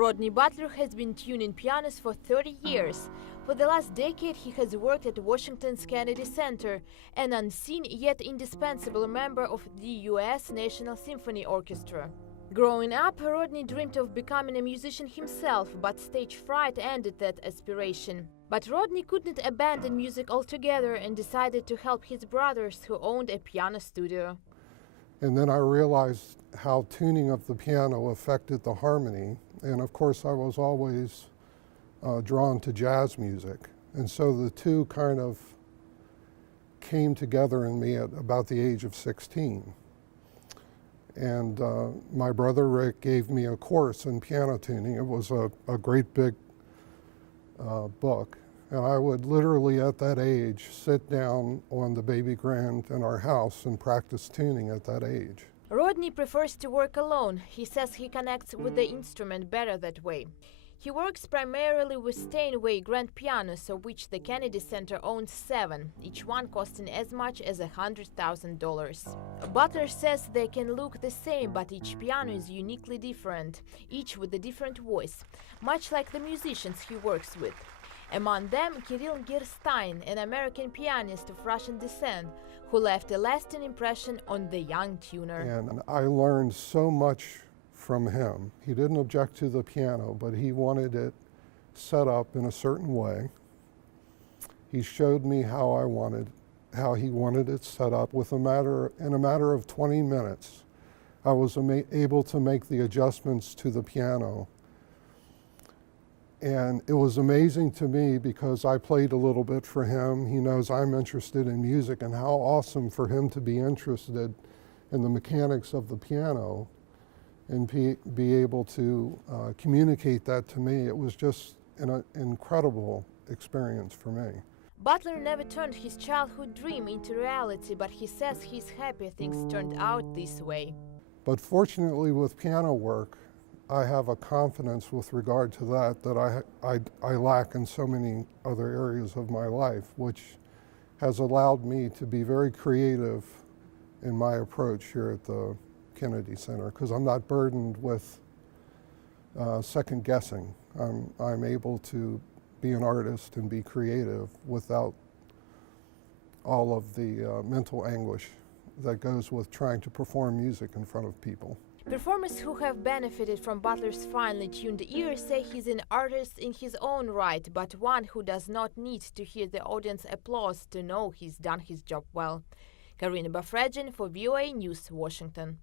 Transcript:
Rodney Butler has been tuning pianos for 30 years. For the last decade, he has worked at Washington's Kennedy Center, an unseen yet indispensable member of the U.S. National Symphony Orchestra. Growing up, Rodney dreamed of becoming a musician himself, but stage fright ended that aspiration. But Rodney couldn't abandon music altogether and decided to help his brothers, who owned a piano studio. And then I realized how tuning of the piano affected the harmony. And of course, I was always drawn to jazz music. And so the two kind of came together in me at about the age of 16. And my brother Rick gave me a course in piano tuning. It was a great big book. And I would literally at that age sit down on the baby grand in our house and practice tuning at that age. Rodney prefers to work alone. He says he connects with the instrument better that way. He works primarily with Steinway grand pianos, of which the Kennedy Center owns 7, each one costing as much as $100,000. Butler says they can look the same, but each piano is uniquely different, each with a different voice, much like the musicians he works with. Among them, Kirill Girstein, an American pianist of Russian descent, who left a lasting impression on the young tuner. And I learned so much from him. He didn't object to the piano, but he wanted it set up in a certain way. He showed me how he wanted it set up. In a matter of 20 minutes, I was able to make the adjustments to the piano. And it was amazing to me because I played a little bit for him. He knows I'm interested in music, and how awesome for him to be interested in the mechanics of the piano and be able to communicate that to me. It was just an incredible experience for me. Butler never turned his childhood dream into reality, but he says he's happy things turned out this way. But fortunately with piano work, I have a confidence with regard to that I lack in so many other areas of my life, which has allowed me to be very creative in my approach here at the Kennedy Center, because I'm not burdened with second guessing. I'm able to be an artist and be creative without all of the mental anguish that goes with trying to perform music in front of people. Performers who have benefited from Butler's finely tuned ear say he's an artist in his own right, but one who does not need to hear the audience applause to know he's done his job well. Karina Bafredjan for VOA News, Washington.